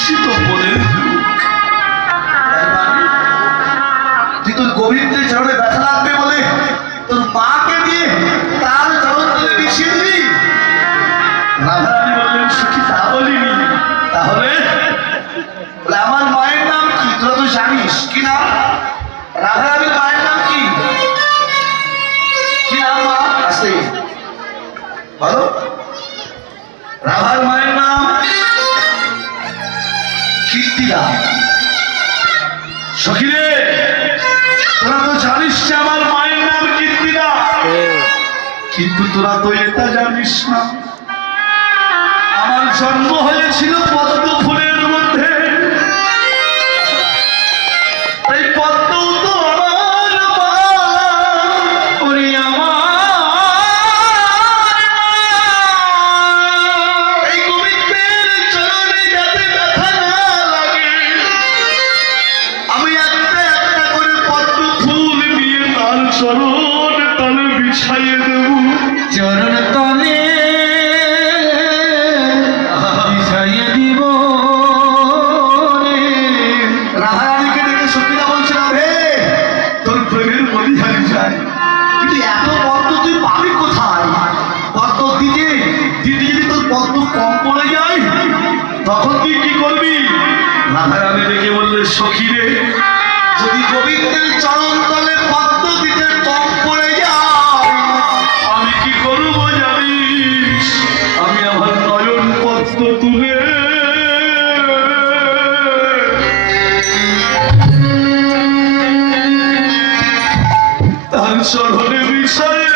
কুচ্ছিত বলে তুই তোর গোবিন্দের চরণে ব্যথা লাগবে বলে তোর মাকে দিয়ে তার চরণ তলে মিশিয়ে দিবি? রাধারানী বললেন, সুখী, তা বলিনি। তাহলে আমার মায়ের নাম কি? তোরা তো জানিস। কি নাম? তোরা তো জানিস আমার কিন্তু তোরা তো এটা জানিস না। আমার জন্ম হয়েছিল পদ্ম ফুলের ডেকে বললে সখী যদি গোবিন্দের চরণ তলে পদ্ম দিতে কম পড়ে যায়, আমি কি করব জানিস? আমি আমার নয়ন পদ্ম তুলে। তার চরণে বিষয়ে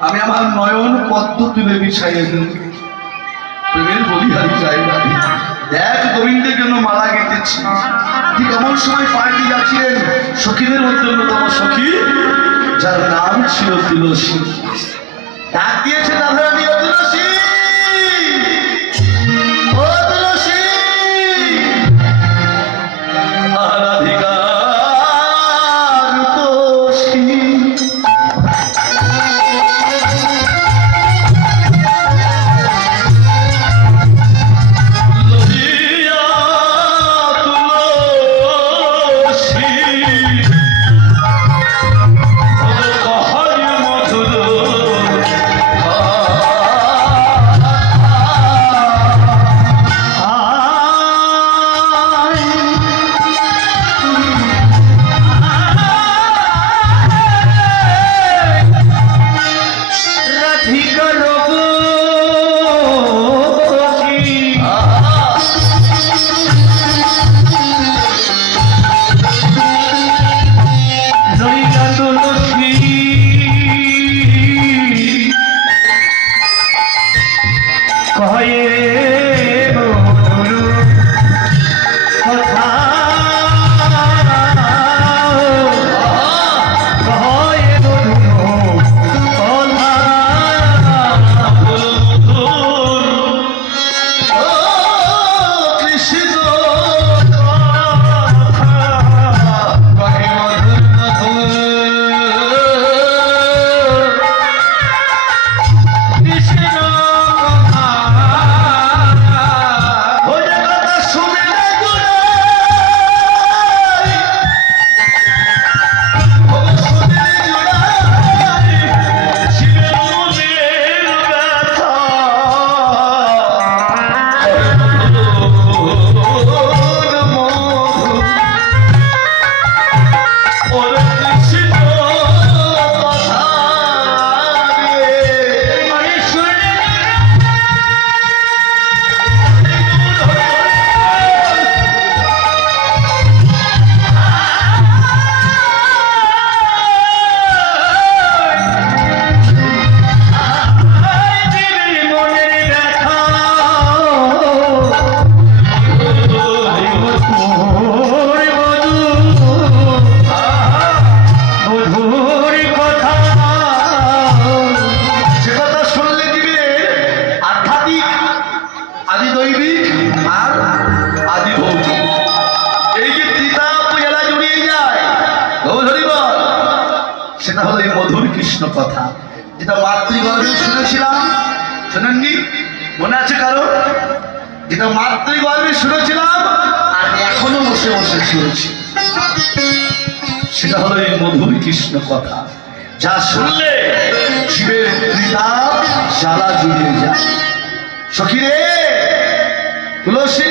আমি আমার নয়ন পদ্ম তুলে দেব। প্রেমের বলিহারি চাই না। দেখ গোবিন্দের জন্য মালা গেঁথেছি। ঠিক এমন সময় পার্টি যাচ্ছিলেন? সখীদের অন্যতম সখী, যার নাম ছিল তুলসী। মধুর কৃষ্ণ কথা। যা শুনলে শিবের পিতা সারা জুড়ে যায়। সখিরে তুলসী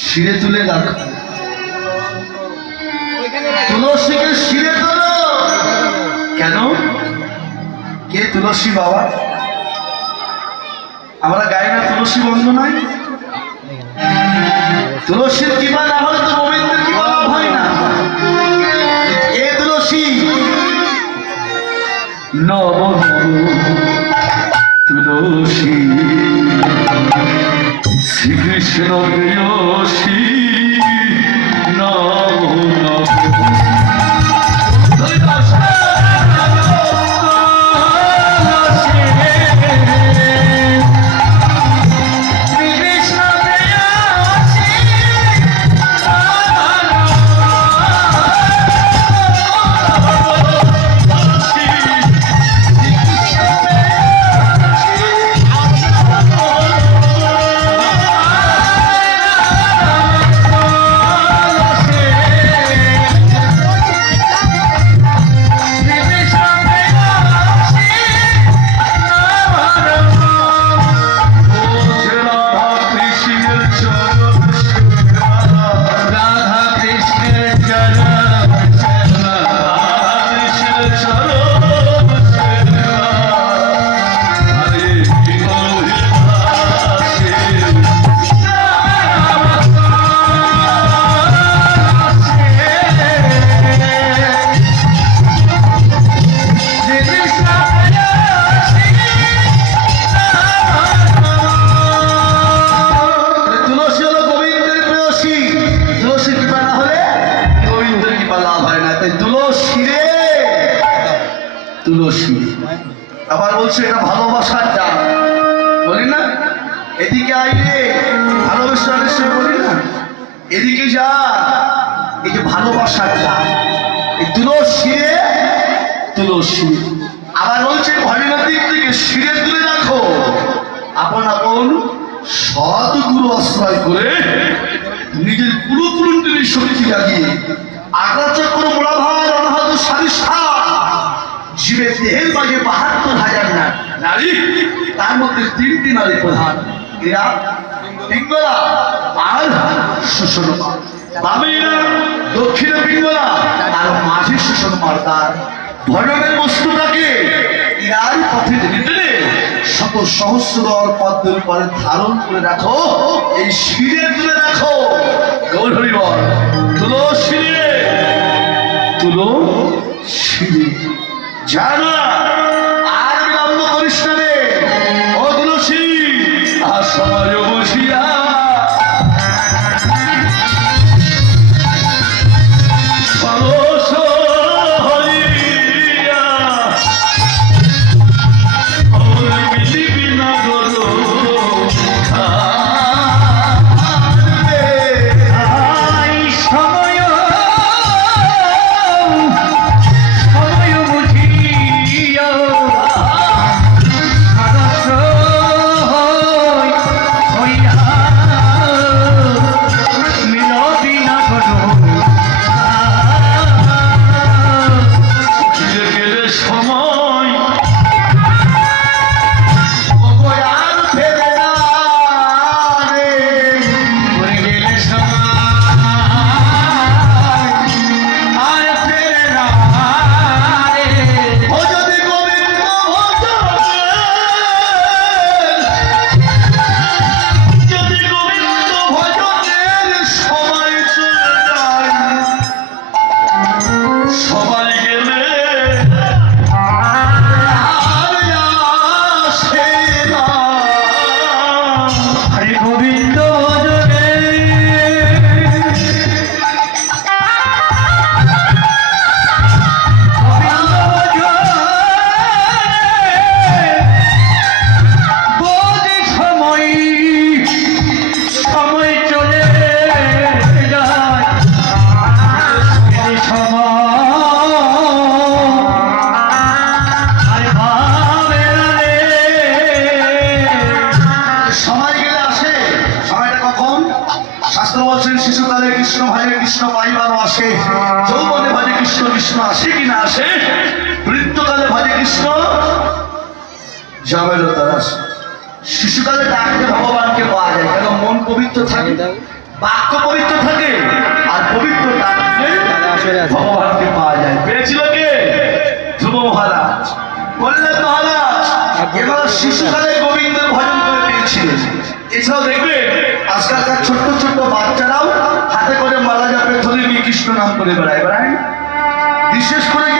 শিরে তুলে রাখো তুলসীকে শিরে তোলো। কেন? কে তুলসী বাবা? আমরা গাই না তুলসী বন্ধ নাই তুলসীর কিবা না হলে তো গোবিন্দের কিবা হয় না। এ তুলসী নব তুলসী, শ্রীকৃষ্ণ প্রিয় এদিকে আইলে ভালোবাসার সে বলি না। এদিকে যা, এই যে ভালোবাসার ডাক এই তুলসী রে, তুলসী। আবার বলছে ঘটনার দিক থেকে শিরে তুলে রাখো আপন আপন সৎগুরু আশ্রয় করে নিজের গুরু পুরুষদের শক্তি লাগিয়ে আগ্রাচক্র মোড়াভার অনাহত সারিষ্ঠা জীবের দেহের মাঝে বাহাত্তর হাজার নারী, তার মধ্যে তিনটি নারী প্রধান। এরা আর সুষমা বামেরা, দক্ষিণে পিঙ্গলা, আর মাঝে সুষমা তার ভজনের বস্তুটাকে ইরার পথে টেনে শত সহস্র পদ্মের উপরে ধারণ করে রাখো। এই শিরে তুলে রাখো। গৌর হরিবল। তুলো শিরে তুলো শিরে জানা নাম করে বেড়ায়। বেড়ায় বিশেষ করে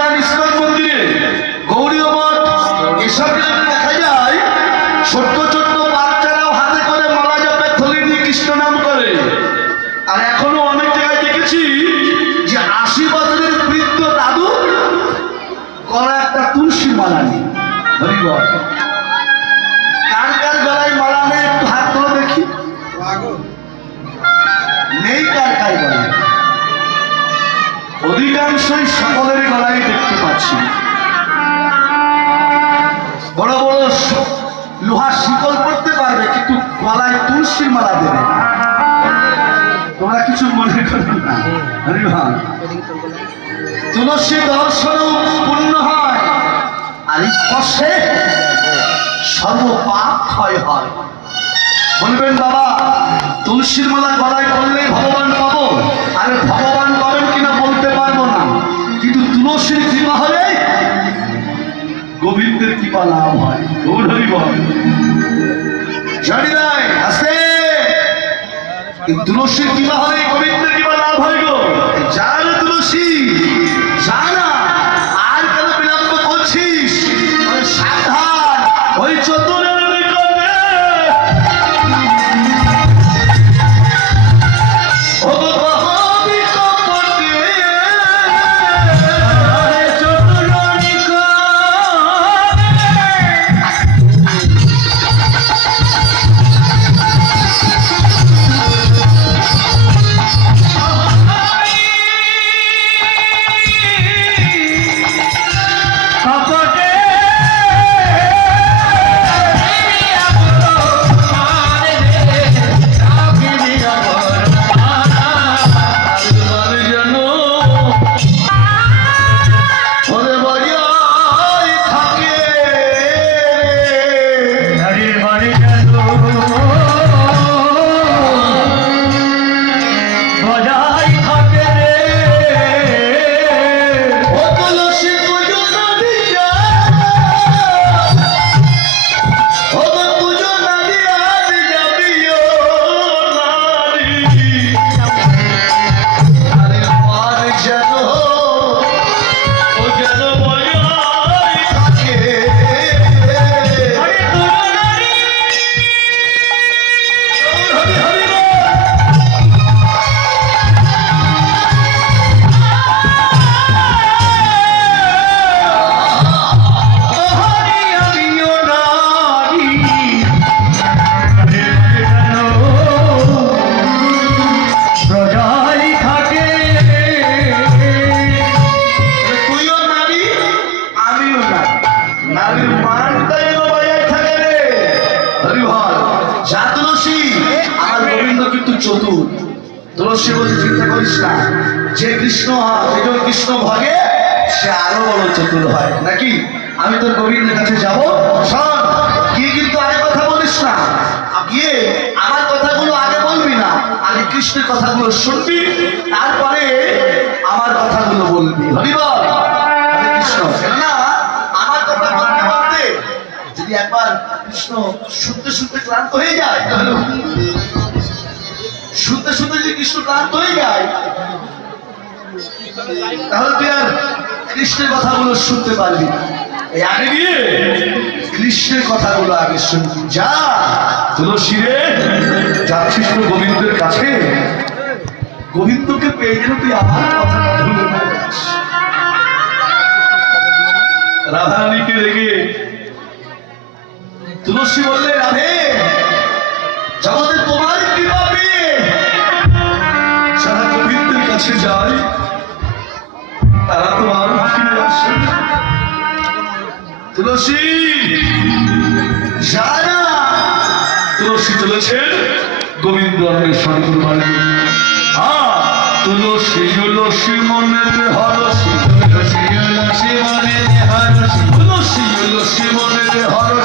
গলায় তুলসীর মালা দেবে। তোমরা কিছু মনে করো না। তুলসী দর্শন পূর্ণ হয়, আর স্পর্শে সর্ব পাপ ক্ষয় হয়। বলবেন, বাবা, তুলসীর মালা গলায় পড়লেই ভগবান পাবো। আরে ভগবান পাবেন কিনা বলতে পারব না। কিন্তু তুলসীর কৃপা হলে গোবিন্দের কৃপা লাভ হয়। গৌর হরি বল। জানি তুলসীর কৃপা হলে গোবিন্দের কিবা লাভ হয় গো? যার তুলসী সে আরও বড় চতুর হয়। নাকি? আমি তোর গোবিন্দের কাছে যাব। শোন, গিয়ে কিন্তু কথা বলিস না। গিয়ে আমার কথাগুলো আগে বলবি না। আগে কৃষ্ণের কথাগুলো শুনবি, তারপরে আমার কথাগুলো বলবি। কৃষ্ণ। না আমার কথা বলতে বলতে যদি একবার কৃষ্ণ শুনতে শুনতে ক্লান্ত হয়ে যায় শুনতে শুনতে যদি কৃষ্ণ ক্লান্ত হয়ে যায় তাহলে তুই আর কৃষ্ণের কথাগুলো শুনতে পারবি এই আগে গিয়ে কৃষ্ণের কথাগুলো আগে শুনবি যা তুলসী রে যাচ্ছিস তো গোবিন্দের কাছে। গোবিন্দকে পেয়ে গেলে তুই আমার কথা। রাধারানীকে রেখে তুলসী বললে রাধে জগতে তোমার কৃপা পেয়ে যারা গোবিন্দের কাছে যায় তুলসী। সারা তুলসী চলেছে গোবিন্দ অন্বেষণ করবার হ্যাঁ তুলসী তুলসী মনেতে হরসী, তুলসী তুলসী মনেতে হরসী। তুলসী হরসী।